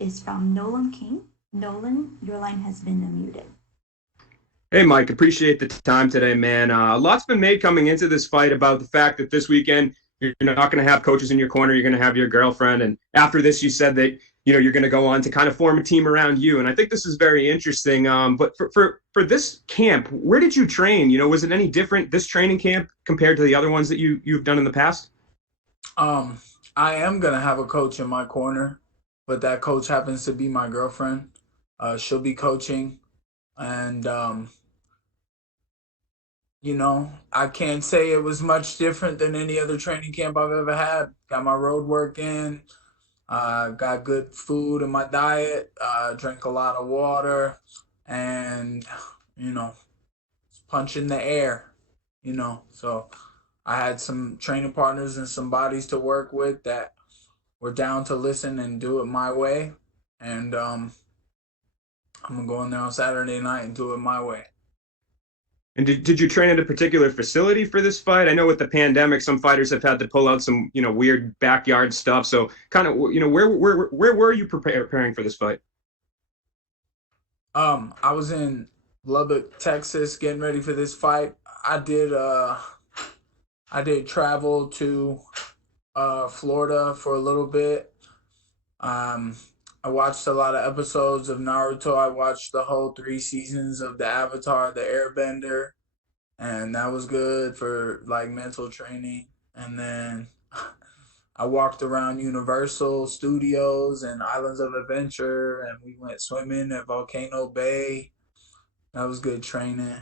is from Nolan King. Nolan, your line has been unmuted. Hey, Mike, appreciate the time today, man. A lot's been made coming into this fight about the fact that this weekend you're not going to have coaches in your corner. You're going to have your girlfriend. And after this, you said that, you're going to go on to kind of form a team around you. And I think this is very interesting. But for this camp, where did you train? Was it any different, this training camp, compared to the other ones that you've done in the past? Um, I am gonna have a coach in my corner, but that coach happens to be my girlfriend. She'll be coaching, and I can't say it was much different than any other training camp I've ever had. Got my road work in, got good food in my diet, drank a lot of water, and you know, punch in the air. So I had some training partners and some bodies to work with that were down to listen and do it my way. And I'm gonna go in there on Saturday night and do it my way. And did you train at a particular facility for this fight? I know with the pandemic, some fighters have had to pull out some, weird backyard stuff. So kind of, where were you preparing for this fight? I was in Lubbock, Texas, getting ready for this fight. I did travel to Florida for a little bit. Um, I watched a lot of episodes of Naruto. I watched the whole 3 seasons of the Avatar, the Airbender, and that was good for like mental training. And then I walked around Universal Studios and Islands of Adventure, and we went swimming at Volcano Bay. That was good training.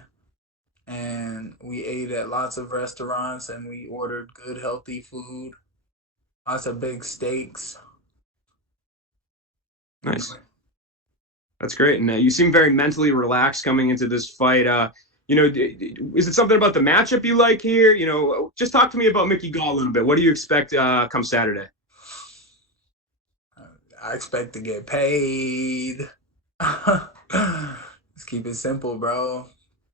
And we ate at lots of restaurants and we ordered good, healthy food, lots of big steaks. Nice. That's great. And you seem very mentally relaxed coming into this fight. Is it something about the matchup you like here? Just talk to me about Mickey Gall a little bit. What do you expect come Saturday? I expect to get paid. Let's keep it simple, bro.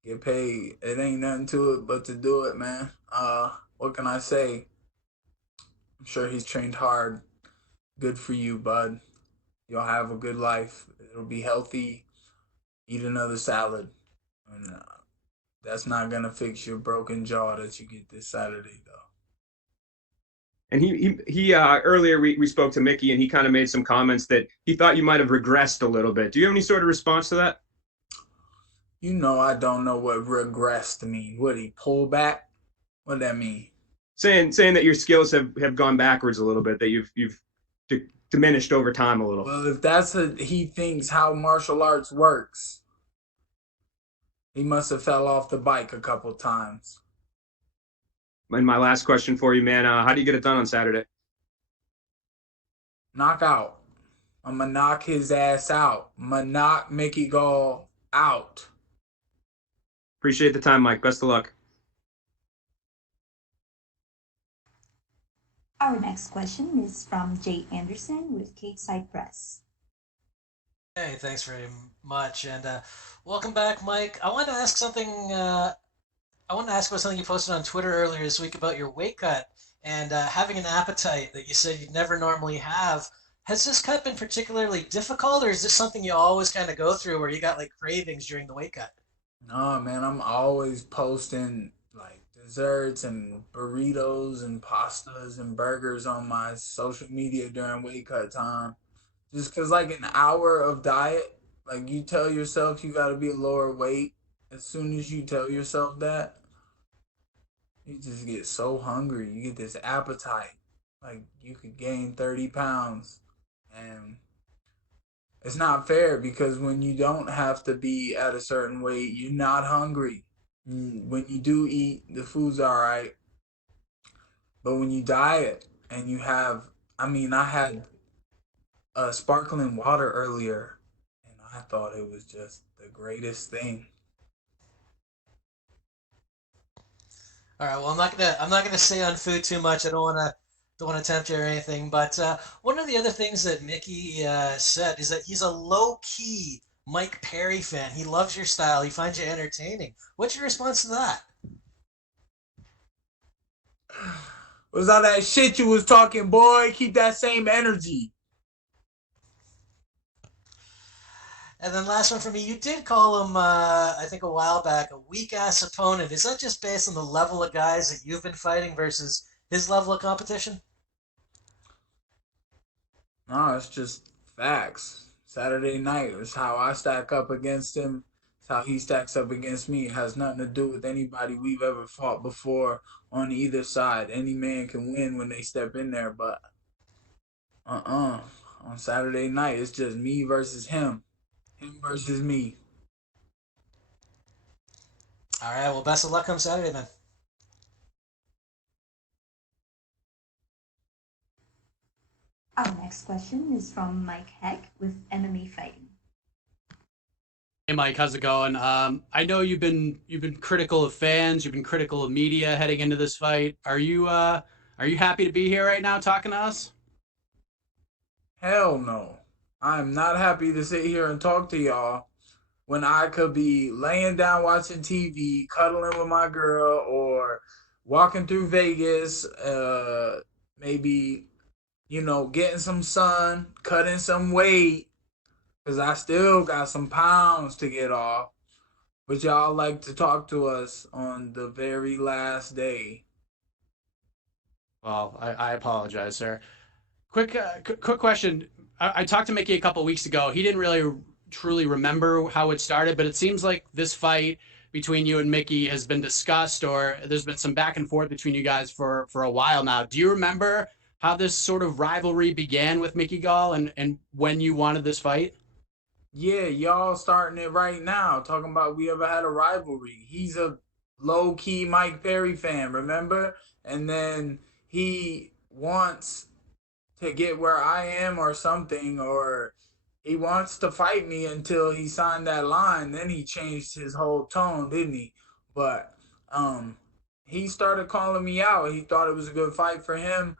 Get paid. It ain't nothing to it but to do it, man. What can I say? I'm sure he's trained hard. Good for you, bud. You'll have a good life. It'll be healthy. Eat another salad. And, that's not gonna fix your broken jaw that you get this Saturday, though. And he earlier we spoke to Mickey and he kind of made some comments that he thought you might have regressed a little bit. Do you have any sort of response to that? I don't know what regressed mean. What he pull back? What that mean? Saying that your skills have gone backwards a little bit, that you've diminished over time a little. Well, if he thinks how martial arts works, he must have fell off the bike a couple times. And my last question for you, man, how do you get it done on Saturday? Knockout. I'm gonna knock his ass out. I'm gonna knock Mickey Gall out. Appreciate the time, Mike. Best of luck. Our next question is from Jay Anderson with Side Press. Hey, thanks very much, and welcome back, Mike. I wanted to ask something. I wanted to ask about something you posted on Twitter earlier this week about your weight cut and having an appetite that you said you'd never normally have. Has this cut been particularly difficult, or is this something you always kind of go through where you got like cravings during the weight cut? No, man, I'm always posting like desserts and burritos and pastas and burgers on my social media during weight cut time. Just cause like an hour of diet, like you tell yourself you gotta be a lower weight. As soon as you tell yourself that, you just get so hungry. You get this appetite. Like you could gain 30 pounds. And it's not fair because when you don't have to be at a certain weight, you're not hungry. When you do eat, the food's all right. But when you diet and I had sparkling water earlier, and I thought it was just the greatest thing. All right. Well, I'm not gonna say on food too much. I don't want to tempt you or anything. But one of the other things that Mickey said is that he's a low key Mike Perry fan. He loves your style. He finds you entertaining. What's your response to that? Was all that shit you was talking, boy? Keep that same energy. And then last one for me, you did call him, I think a while back, a weak ass opponent. Is that just based on the level of guys that you've been fighting versus his level of competition? No, it's just facts. Saturday night is how I stack up against him. It's how he stacks up against me. It has nothing to do with anybody we've ever fought before on either side. Any man can win when they step in there, but on Saturday night, it's just me versus him versus me. All right, well, best of luck on Saturday then. Our next question is from Mike Heck with MMA Fighting. Hey Mike, how's it going? I know you've been critical of fans, you've been critical of media heading into this fight. Are you happy to be here right now talking to us? Hell no. I'm not happy to sit here and talk to y'all when I could be laying down watching TV, cuddling with my girl, or walking through Vegas, maybe, getting some sun, cutting some weight, because I still got some pounds to get off. But y'all like to talk to us on the very last day. Well, I apologize, sir. Quick question. I talked to Mickey a couple weeks ago. He didn't really truly remember how it started, but it seems like this fight between you and Mickey has been discussed, or there's been some back and forth between you guys for a while now. Do you remember how this sort of rivalry began with Mickey Gall and when you wanted this fight? Yeah, y'all starting it right now, talking about we ever had a rivalry. He's a low key Mike Perry fan, remember? And then he wants to get where I am or something, or he wants to fight me until he signed that line. Then he changed his whole tone, didn't he? But um, he started calling me out. He thought it was a good fight for him.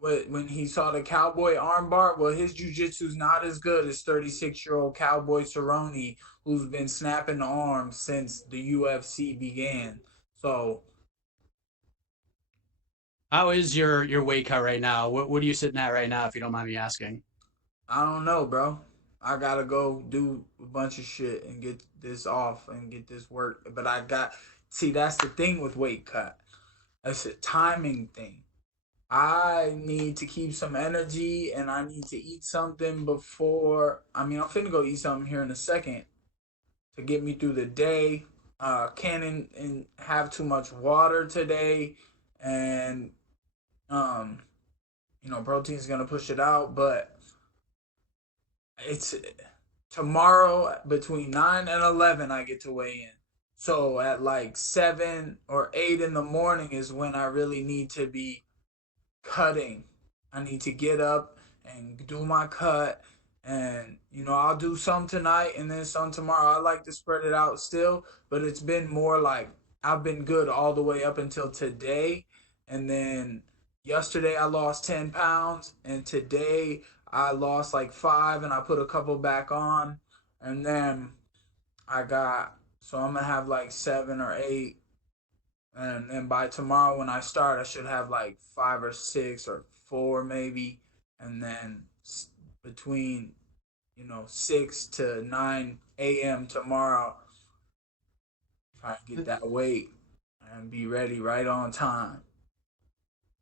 When he saw the cowboy armbar, well, his jujitsu's not as good as 36-year-old Cowboy Cerrone, who's been snapping arms since the UFC began. So How is your weight cut right now? What are you sitting at right now, if you don't mind me asking? I don't know, bro. I gotta go do a bunch of shit and get this off and get this work. But see, that's the thing with weight cut. It's a timing thing. I need to keep some energy and I need to eat something before. I mean, I'm finna go eat something here in a second to get me through the day. Can't and have too much water today, and um, protein's gonna push it out. But it's tomorrow between 9 and 11. I get to weigh in. So at like 7 or 8 in the morning is when I really need to be cutting. I need to get up and do my cut. And, I'll do some tonight and then some tomorrow. I like to spread it out still, but it's been more like I've been good all the way up until today. And then yesterday I lost 10 pounds, and today I lost like 5 and I put a couple back on. And then so I'm going to have like 7 or 8, and then by tomorrow when I start, I should have like 5 or 6 or 4 maybe, and then between 6 to 9 a.m. tomorrow, try to get that weight and be ready right on time.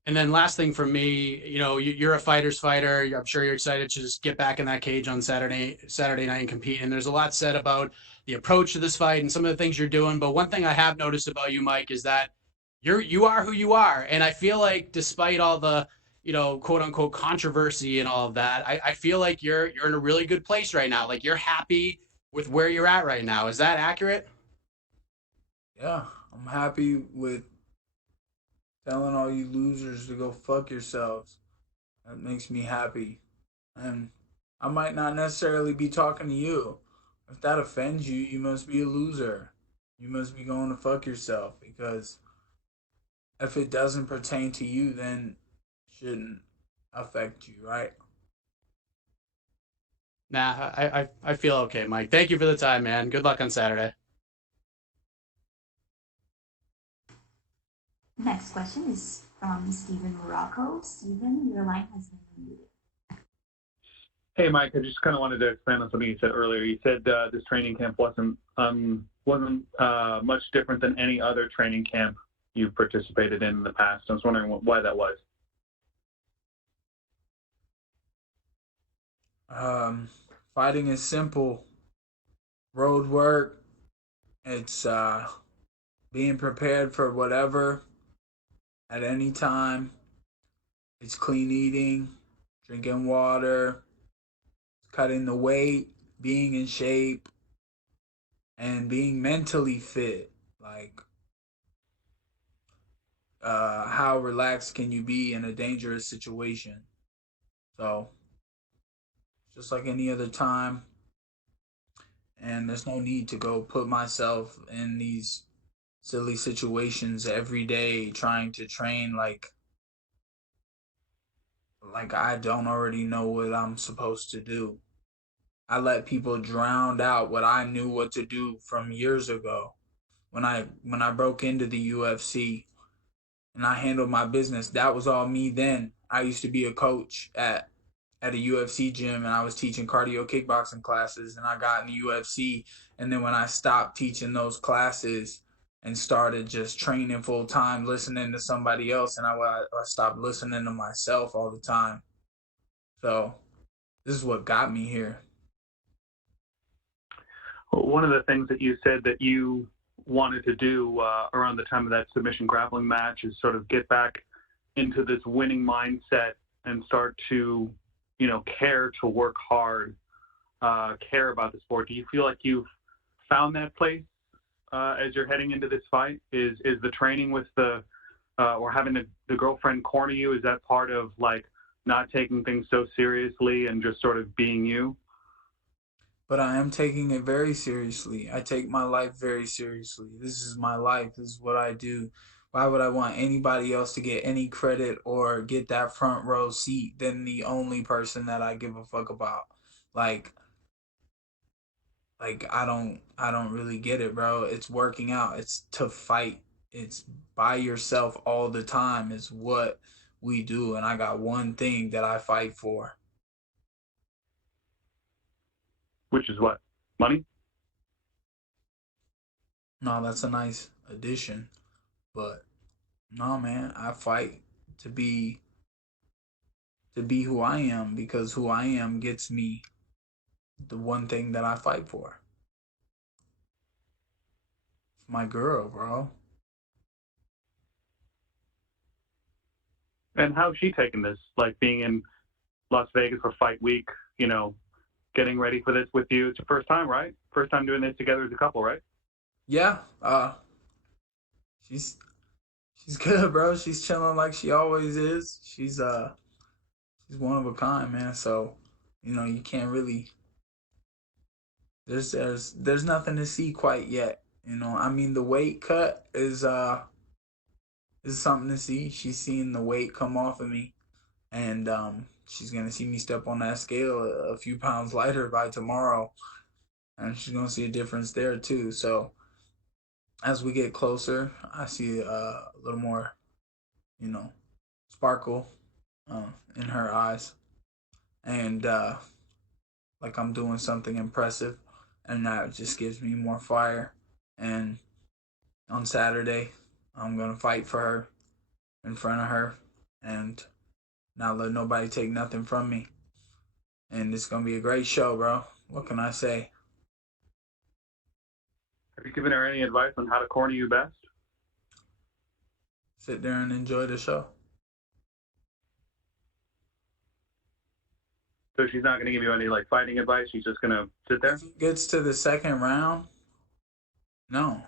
And then last thing for me, you're a fighter's fighter. I'm sure you're excited to just get back in that cage on Saturday night and compete. And there's a lot said about the approach to this fight and some of the things you're doing. But one thing I have noticed about you, Mike, is that you are who you are. And I feel like despite all the quote unquote controversy and all of that, I feel like you're in a really good place right now. Like you're happy with where you're at right now. Is that accurate? Yeah, I'm happy with telling all you losers to go fuck yourselves. That makes me happy. And I might not necessarily be talking to you. If that offends you, you must be a loser. You must be going to fuck yourself, because if it doesn't pertain to you, then it shouldn't affect you, right? Nah, I feel okay, Mike. Thank you for the time, man. Good luck on Saturday. Next question is from Stephen Morocco. Stephen, your line has been muted. Hey, Mike, I just kind of wanted to expand on something you said earlier. You said this training camp wasn't much different than any other training camp you've participated in the past. I was wondering why that was. Fighting is simple. Road work. It's being prepared for whatever at any time. It's clean eating, drinking water, cutting the weight, being in shape, and being mentally fit. Like, how relaxed can you be in a dangerous situation? So, just like any other time, and there's no need to go put myself in these silly situations every day trying to train like I don't already know what I'm supposed to do. I let people drown out what I knew what to do from years ago when I broke into the UFC and I handled my business. That was all me then. I used to be a coach at a UFC gym and I was teaching cardio kickboxing classes and I got in the UFC, and then when I stopped teaching those classes and started just training full time, listening to somebody else, and I stopped listening to myself all the time. So this is what got me here. One of the things that you said that you wanted to do around the time of that submission grappling match is sort of get back into this winning mindset and start to, care to work hard, care about the sport. Do you feel like you've found that place as you're heading into this fight? Is the training with or having the girlfriend corner you, is that part of like not taking things so seriously and just sort of being you? But I am taking it very seriously. I take my life very seriously. This is my life. This is what I do. Why would I want anybody else to get any credit or get that front row seat than the only person that I give a fuck about? Like I don't really get it, bro. It's working out. It's to fight. It's by yourself all the time is what we do, and I got one thing that I fight for. Which is what? Money? No, that's a nice addition, but no, man, I fight to be to be who I am because who I am gets me the one thing that I fight for. My girl, bro. And how's she taking this? Like being in Las Vegas for fight week, getting ready for this with you. It's your first time, right? First time doing this together as a couple, right? Yeah, she's she's good, bro. She's chilling like she always is. She's one of a kind, man. So, you can't really there's nothing to see quite yet. I mean the weight cut is something to see. She's seeing the weight come off of me, and she's gonna see me step on that scale a few pounds lighter by tomorrow, and she's gonna see a difference there too. So as we get closer, I see a little more, you know, sparkle in her eyes, and like I'm doing something impressive, and that just gives me more fire. And on Saturday, I'm gonna fight for her in front of her, and not let nobody take nothing from me. And it's gonna be a great show, bro. What can I say? Have you given her any advice on how to corner you best? Sit there and enjoy the show. So she's not going to give you any like fighting advice. She's just going to sit there. If it gets to the second round, no.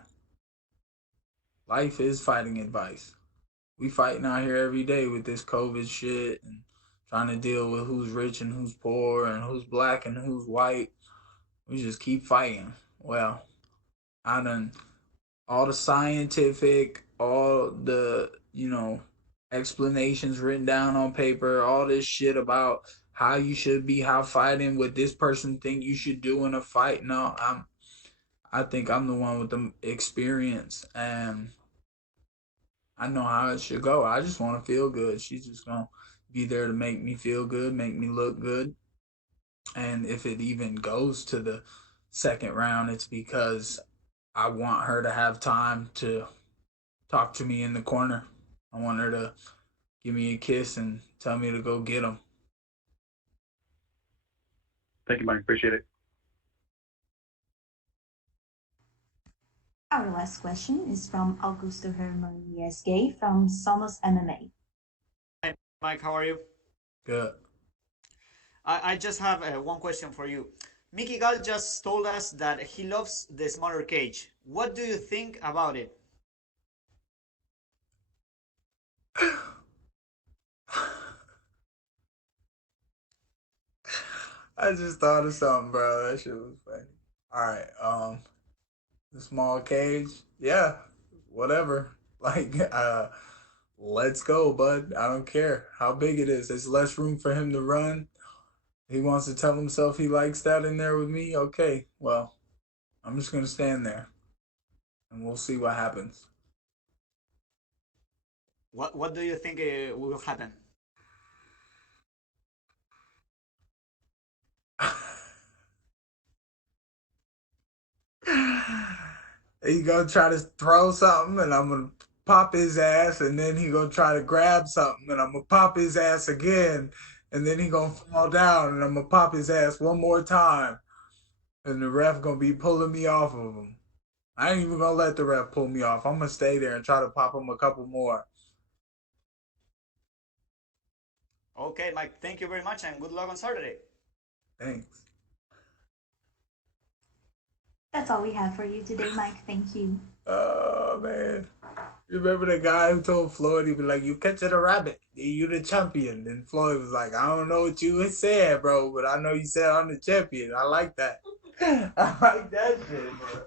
Life is fighting advice. We fighting out here every day with this COVID shit and trying to deal with who's rich and who's poor and who's black and who's white. We just keep fighting. Well, I done all the scientific, all the, explanations written down on paper, all this shit about how you should be, how fighting, what this person think you should do in a fight. No, I think I'm the one with the experience and I know how it should go. I just want to feel good. She's just gonna be there to make me feel good, make me look good, And if it even goes to the second round, it's because I want her to have time to talk to me in the corner. I want her to give me a kiss and tell me to go get him. Thank you, Mike. Appreciate it. Our last question is from Augusto Herman Gay from Somos MMA. Hi, Mike, how are you? Good. I just have one question for you. Mickey Gall just told us that he loves the smaller cage. What do you think about it? I just thought of something, bro. That shit was funny. All right. The small cage. Yeah. Whatever. Like, let's go, bud. I don't care how big it is. There's less room for him to run. He wants to tell himself he likes that in there with me. Okay. Well, I'm just gonna stand there, and we'll see what happens. What do you think will happen? He gonna try to throw something, and I'm gonna pop his ass, and then he gonna try to grab something, and I'm gonna pop his ass again, and then he gonna fall down, and I'm gonna pop his ass one more time, and the ref gonna be pulling me off of him. I ain't even gonna let the ref pull me off. I'm gonna stay there and try to pop him a couple more. Okay, Mike, thank you very much and good luck on Saturday. Thanks. That's all we have for you today, Mike. Thank you. Oh man. You remember the guy who told Floyd, he'd be like, "You catching a rabbit, you the champion." And Floyd was like, "I don't know what you said, bro, but I know you said I'm the champion." I like that. I like that shit, bro.